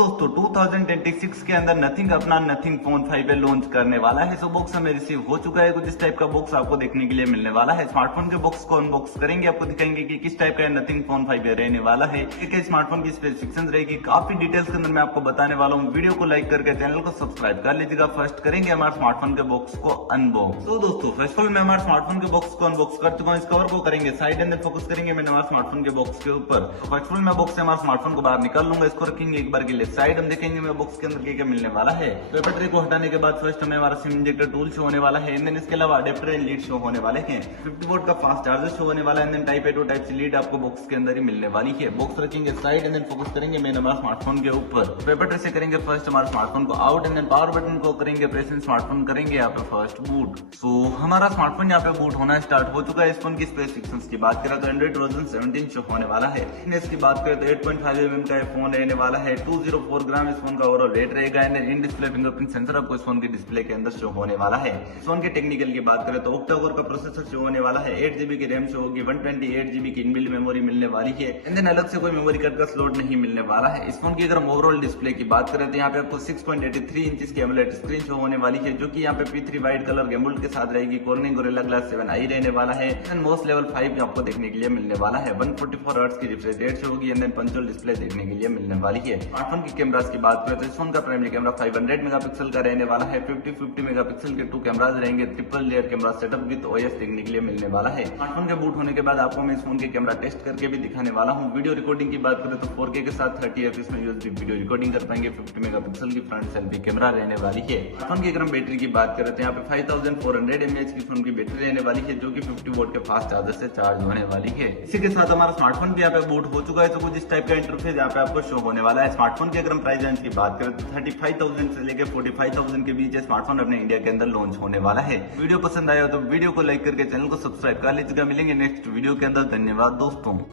दोस्तों 2026 के अंदर नथिंग अपना नथिंग फोन 5 लॉन्च करने वाला है। सो बॉक्स हमें रिसीव हो चुका है। कुछ इस टाइप का बॉक्स आपको देखने के लिए मिलने वाला है। स्मार्टफोन के बॉक्स को अनबॉक्स करेंगे, आपको दिखाएंगे कि किस टाइप का नथिंग फोन 5 रहने वाला है, क्या स्मार्टफोन की स्पेसिफिकेशन रहेगी, काफी डिटेल्स के अंदर मैं आपको बताने वाला हूँ। वीडियो को लाइक करके चैनल को सब्सक्राइब कर लीजिएगा। फर्स्ट करेंगे हमारे स्मार्टफोन के बॉक्स को अनबॉक्स। तो दोस्तों फर्स्ट ऑफ ऑल मैं हमारे स्मार्टफोन के बॉक्स को अनबॉक्स कर चुका हूँ। इस कवर को करेंगे साइड अंदर फोकस करेंगे मैंने हमारे स्मार्टफोन के बॉक्स के ऊपर। तो फर्स्ट ऑफ ऑल मैं बॉक्स से हमारे स्मार्टफोन को बाहर निकाल लूंगा। इसको रखेंगे एक बार के लिए साइड। हम देखेंगे मैं बॉक्स के अंदर क्या मिलने वाला है। पेपर ट्रे को हटाने के बाद फर्स्ट हमें हमारा सिम इंजेक्टर टूल शो होने वाला है। एंड देन इसके अलावा अडेप्टर एंड लीड शो होने वाले हैं। 50 वोल्ट का फास्ट चार्जर शो होने वाला है। And then type A to type C lead आपको बॉक्स के अंदर ही मिलने वाली है। बॉक्स रखेंगे साइड एंड देन फोकस करेंगे मैंने हमारा स्मार्टफोन के ऊपर। पेपर ट्रे से करेंगे फर्स्ट हमारे स्मार्टफोन को out and then power button को करेंगे प्रेस एंड स्मार्टफोन करेंगे यहाँ पे फर्स्ट बूट। सो हमारा स्मार्टफोन यहाँ पे बूट होना स्टार्ट हो चुका है। इस फोन की स्पेसिफिकेशंस की बात करें तो एंड्रॉइड वर्जन 17 शो होने वाला है। इसकी बात करें तो 8.5 mm का फोन रहने वाला है। 204 ग्राम इस फोन का ओवरऑल वेट रहेगा। And in display fingerprint sensor आपको इस फोन के डिस्प्ले के अंदर शो होने वाला है। इस फोन के टेक्निकल की बात करें तो ऑक्टा कोर का प्रोसेसर शो होने वाला है। 8GB की रैम शो होगी। 128GB की इनबिल्ट मेमोरी मिलने वाली है। एंड देन अलग से कोई मेमोरी कार्ड का स्लॉट नहीं मिलने वाला है। इस फोन की अगर हम ओवरऑल डिस्प्ले की बात करें तो यहाँ पे आपको 6.83 इंच की एमोलेड स्क्रीन शो होने वाली है, जो कि यहाँ पे P3 वाइट कलर गिम्बल के साथ रहेगी। कॉर्निंग गोरिल्ला ग्लास 7i रहने वाला है। एंड मोस्ट लेवल 5 आपको देखने के लिए मिलने वाला है। 144 हर्ट्ज की रिफ्रेश रेट शो होगी। एंड देन पंचुअल डिस्प्ले देखने के लिए मिलने वाली है। स्मार्टफोन की कैमरास की बात करें तो इस फोन का प्राइमरी कैमरा 500 मेगापिक्सल का रहने वाला है। 50 मेगापिक्सल के 2 कैमराज रहेंगे। Triple layer camera setup with OS देखने के लिए मिलने वाला है। स्मार्टफोन के बूट होने के बाद आपको मैं इस फोन के कैमरा टेस्ट करके भी दिखाने वाला हूँ। वीडियो रिकॉर्डिंग की बात करें तो 4K के साथ 30 FPS में यूएसबी वीडियो रिकॉर्डिंग कर पाएंगे। 50 मेगापिक्सल की फ्रंट सेल्फी कैमरा रहने वाली है। फोन की अगर हम बैटरी की बात करें तो यहाँ पे 5400 mAh की फोन की बैटरी रहने वाली है, जो कि 50 वोल्ट के फास्ट चार्जर से चार्ज होने वाली है। इसी के साथ हमारा स्मार्टफोन भी यहाँ पे बूट हो चुका है। तो कुछ इस टाइप का इंटरफेस यहाँ पे आपको शो होने वाला है। स्मार्टफोन की अगर हम प्राइस रेंज की बात करें तो 35,000 से लेकर 45,000 के बीच स्मार्टफोन अपने इंडिया के अंदर लॉन्च होने वाला है। वीडियो पसंद आया तो वीडियो को लाइक करके चैनल को सब्सक्राइब कर लीजिएगा। मिलेंगे नेक्स्ट वीडियो के अंदर। धन्यवाद दोस्तों।